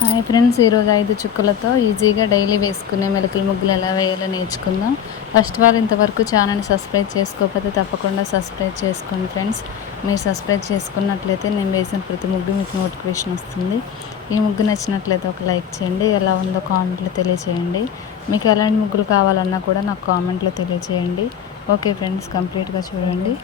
Hi friends, ఈరోజు 5 చుక్కలతో ఈజీగా daily వేసుకునే మెలకల ముగ్గులు ఎలా వేయాలో నేర్చుకుందాం. ఫస్ట్ వాళ్ళు ఇంతవరకు ఛానల్ని సబ్స్క్రైబ్ చేసుకోకపోతే తప్పకుండా సబ్స్క్రైబ్ చేసుకోండి ఫ్రెండ్స్. మీరు సబ్స్క్రైబ్ చేసుకున్నట్లయితే నేను వేసిన ప్రతి ముగ్గు మీకు నోటిఫికేషన్ వస్తుంది. ఈ ముగ్గు నచ్చినట్లయితే ఒక లైక్ చేయండి. ఎలా ఉందో కామెంట్లో తెలియచేయండి. మీకు ఎలాంటి ముగ్గులు కావాలన్నా కూడా నాకు కామెంట్లో తెలియచేయండి. ఓకే ఫ్రెండ్స్, కంప్లీట్గా చూడండి.